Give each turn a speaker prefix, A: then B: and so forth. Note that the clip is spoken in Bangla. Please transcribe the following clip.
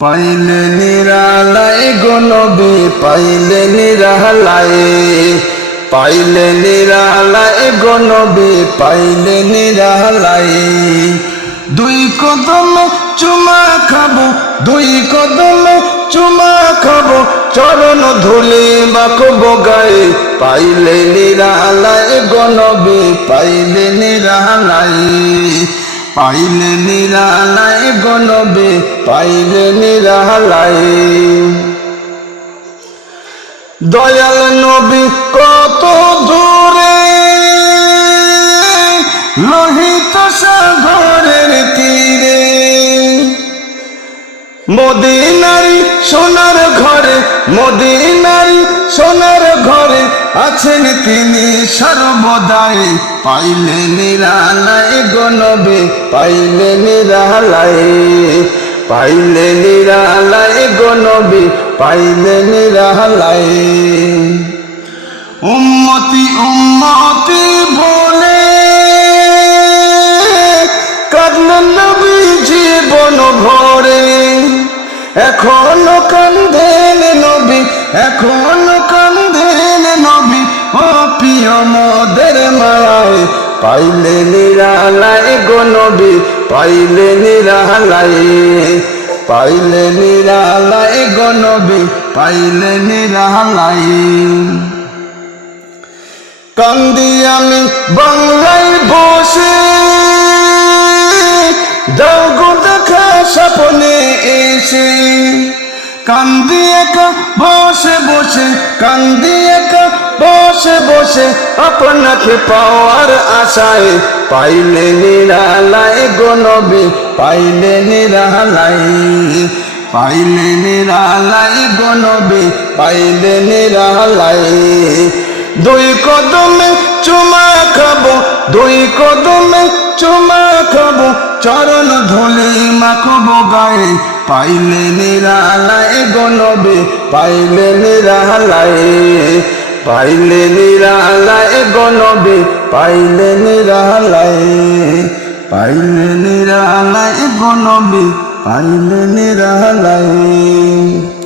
A: পাইলে নিরালায় গনবি পাইলে নিরালায় পাইলে নিরালায় গনবি পাইলে নিরালায় দুই কদমে চুমা খাব, দুই কদমে চুমা খাব, চরণ ধুলি বাকবো গায়ে পাইলে নিরালায় গনবি পাইলে নিরালায় পাইলে নিরালায় গনবে পাইলে নিরালায়। দয়াল নবী কত দূরে, লোহিত সাগরের তীরে। মদিনারি সোনার ঘরে ঘরে আছেন তিনি সর্বদাই। পাইলে নিরালায় গনবে পাইলে নিরালায় পাইলে নিরালায় গনবে পাইলে নিরালায় উম্মতি উম্মতি বলে কাঁদলেন নবী জীবন ভরে এখনও কান্দেন নবী এখনও কান্দেন নবী, ও প্রিয় মোদের মায় পাইলে নিরালায় গো নবী, পাইলে নিরালায় পাইলে নিরালায় গো নবী, পাইলে নিরালায়। কান্দি আমি বাংলায় বসে কান্দি একা বসে বসে কান্দি একা বসে বসে, আপনাকে পাওয়ার আশায়। পাইলে নিরালায় গনবি পাইলে নিরালায় পাইলে নিরালায় গনবি পাইলে নিরালায়। দুই কদমে চুমা খাব, দুই কদমে চুমা খাব চরণ ধুলি মাখবো গায়ে, পাইলে নিরালায় গনবে পাইলে নিরালায় পাইলে নিরালায় গনবে পাইলে নিরালায় পাইলে নিরালায় গনবে পাইলে নিরালায়।